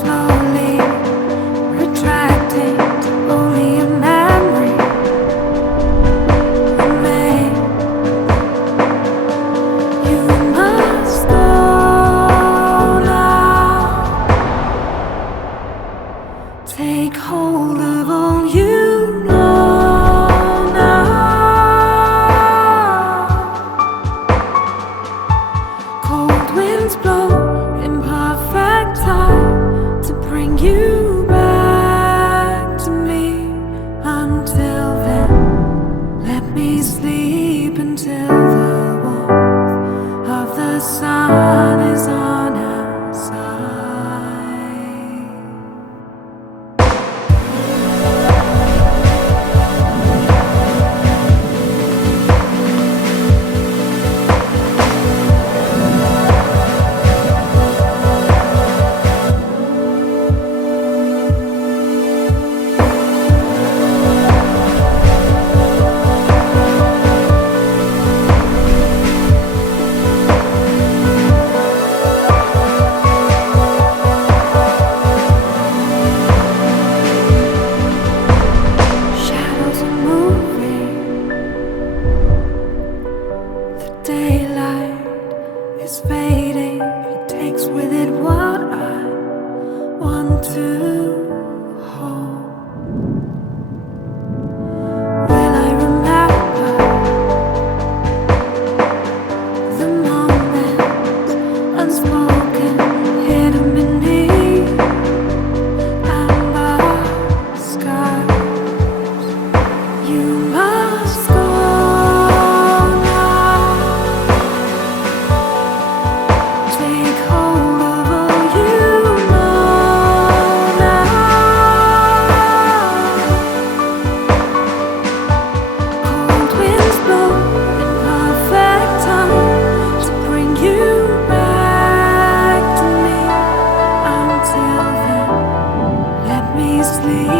slowly retracting to only a memory remain. You must go now. Take hold of all you know now. Cold winds blow in perfect time to bring you back to me. Until then, let me sleep until the warmth of the sun is on our side. Shadows are moving, the daylight is fading. It takes with it what I want to hold. Will I remember the moments unspoken, hidden beneath amber skies? You must go now. Take hold of all you know now. Cold winds blow in perfect time to bring you back to me. Until then, let me sleep